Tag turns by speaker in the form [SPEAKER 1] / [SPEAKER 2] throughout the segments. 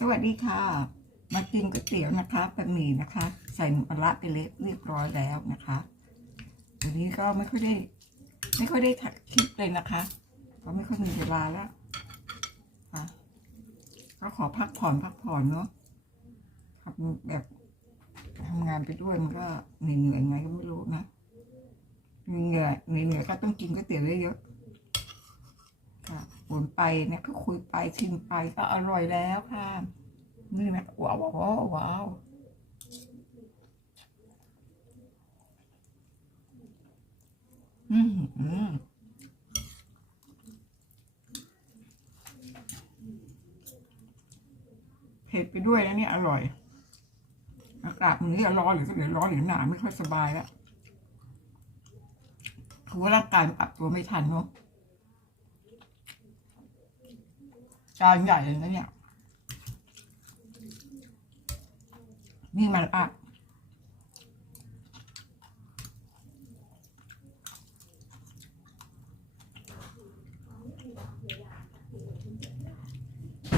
[SPEAKER 1] สวัสดีค่ะ มากินก๋วยเตี๋ยวนะคะบะหมี่นะคะ ใส่มะระไปเล็กเรียบร้อยแล้วนะคะวันนี้ก็ไม่ค่อยได้ ไม่ค่อยได้ถัดคลิปเลยนะคะก็ไม่ค่อยมีเวลาแล้วค่ะก็ขอพักผ่อนพักผ่อนเนาะทำแบบทำงานไปด้วยมันก็เหนื่อยๆไงก็ไม่รู้นะเหนื่อยเหนื่อยก็ต้องกินก๋วยเตี๋ยวเยอะ นไปเนี่ยก็คุยไปชิมไปก็อร่อยแล้วค่ะนี่นะว้าวว้าวว้าวอืมอืมเผ็ดไปด้วยนะเนี่ยอร่อย อากาศมันนี้ร้อนหรือก็เดี๋ยวร้อนหรือหนาวไม่ค่อยสบายแล้วคือว่าร่างกายปรับตัวไม่ทันเนาะ จานใหญ่เลยนะเนี่ย นี่มันอะ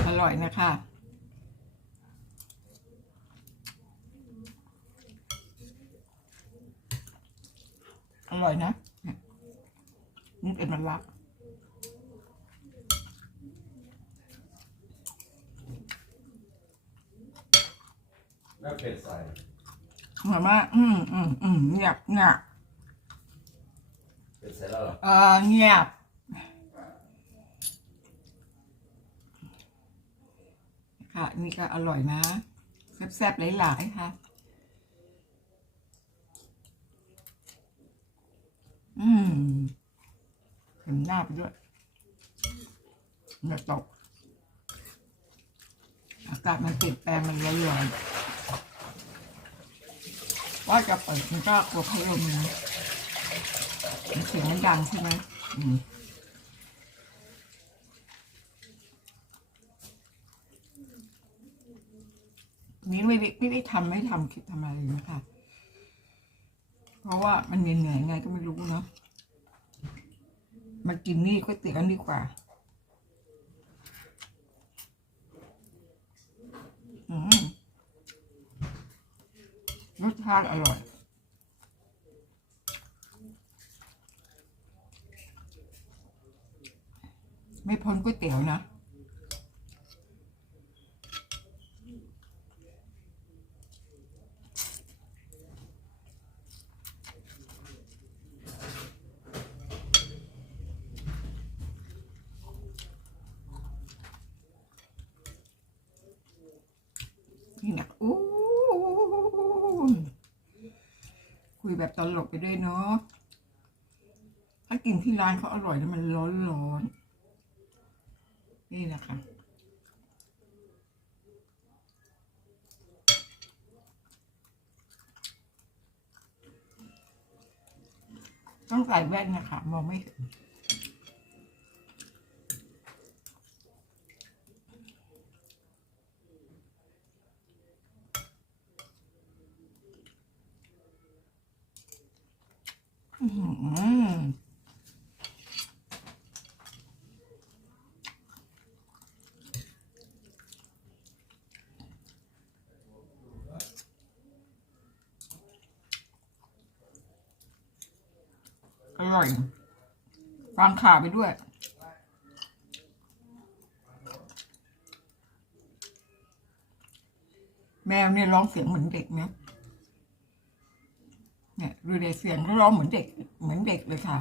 [SPEAKER 1] อร่อยนะคะอร่อยนะนี่ยนี่เป็นมันละ
[SPEAKER 2] แล้วเผ็ดใส่
[SPEAKER 1] เหมือนว่าอืมอืมอืมเงียบเงียบ
[SPEAKER 2] เผ็ดใส่แล้วเหรอ
[SPEAKER 1] เออเงียบค่ะนี่ก็อร่อยนะแซ่บๆหลายๆค่ะอืมเห็นหน้าไปด้วยเหงื่อตกอากาศมันเปลี่ยนแปลงมันร้อนๆ ว่าจะเปิดมันก็กลัวพัดลมนะมันเสียงมันดังใช่ไหมอืมนี้ไม่ได้ไม่ได้ทำไม่ทำคลิปทำอะไรนะคะ เพราะว่ามันเหนื่อยๆไงก็ไม่รู้เนาะมากินนี่ก๋วยเตี๋ยวนดีกว่า อืมร สชาติอร่อยไม่พ้นก๋วยเตี๋ยวนะ นี่นะอู้ คุยแบบตลกไปด้วยเนาะถ้ากินที่ร้านเขาอร่อยแล้วมันร้อนร้อนๆนี่นะคะต้องใส่แว่นนะคะมองไม่เห็น อร่อยฟังข่าวไปด้วย แมวเนี่ยร้องเสียงเหมือนเด็กนะเนี่ย ดูเด็กเสียงร้องเหมือนเด็กเหมือนเด็กเลยค่ะ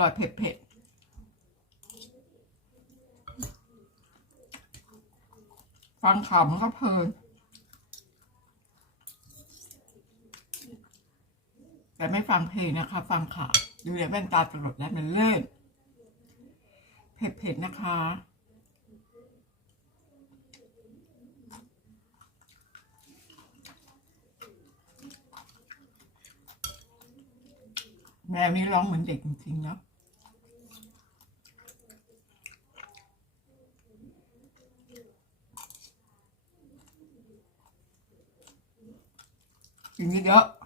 [SPEAKER 1] ร่อยเผ็ดเผ็ดฟังขำก็เพลิน แต่ไม่ฟังเพลงนะคะ ฟังขำดูแลแว่นตาตลอดแล้วมันเลิศเผ็ดเผ็ดนะคะแมวนี้ร้องเหมือนเด็กจริงๆเนาะ กินเยอะๆ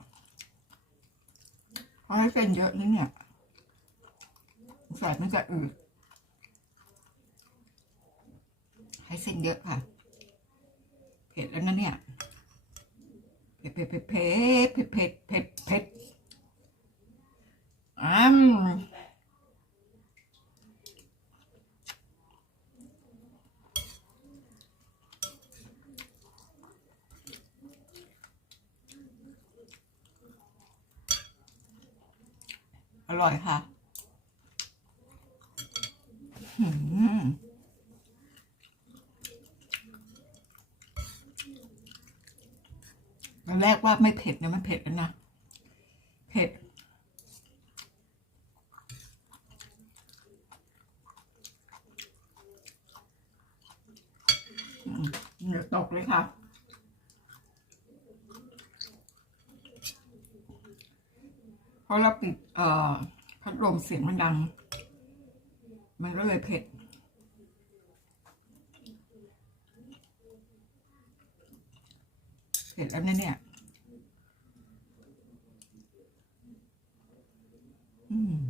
[SPEAKER 1] เพราะให้เส้นเยอะนี่เนี่ยใส่มันจะอืดให้เส้นเยอะค่ะ เผ็ดแล้วนะเนี่ย เผ็ดเผ็ดเผ็ดเผ็ดเผ็ดเผ็ดเผ็ดเผ็ดอืม ร่อยค่ะตอนแรกว่าไม่เผ็ดนะมันเผ็ดแล้วนะ เผ็ดเหงื่อตกเลยค่ะ เพราะเราปิดเอ่อพัดลมเสียงมันดัง มันก็เลยเผ็ด เผ็ดแล้วนะเนี่ย อืม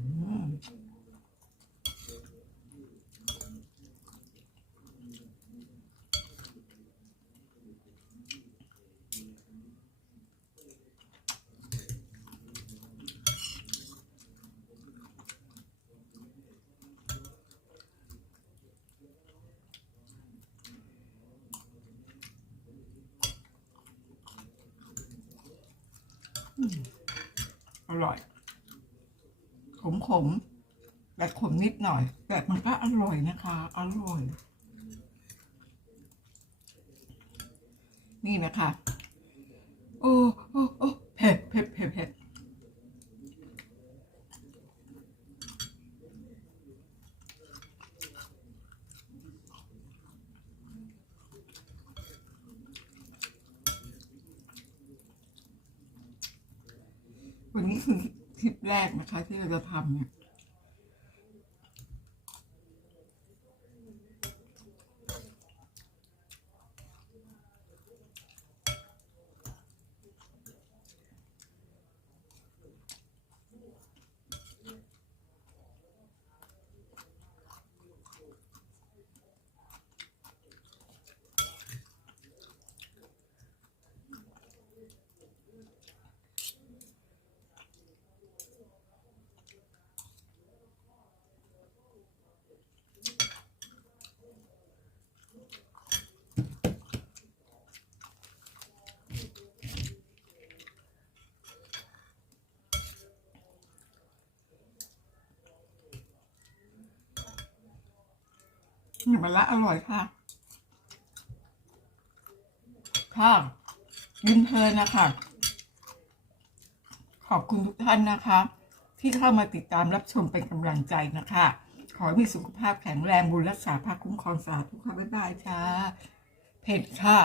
[SPEAKER 1] อร่อย ขมขมแบบขมนิดหน่อย แต่มันก็อร่อยนะคะ อร่อย นี่นะคะ โอ้โอ้โอ้เผ็ดเผ็ดเผ็ดเผ็ด คือทริปแรกนะคะที่เราจะทำเนี่ย มันละอร่อยค่ะ ค่ะยินเพลินนะคะ ขอบคุณทุกท่านนะคะ ที่เข้ามาติดตามรับชมเป็นกำลังใจนะคะ ขอให้มีสุขภาพแข็งแรงบุญรักษาภาคคุ้มครองสาธุค่ะบ๊ายบายจ้าเผ็ดค่ะ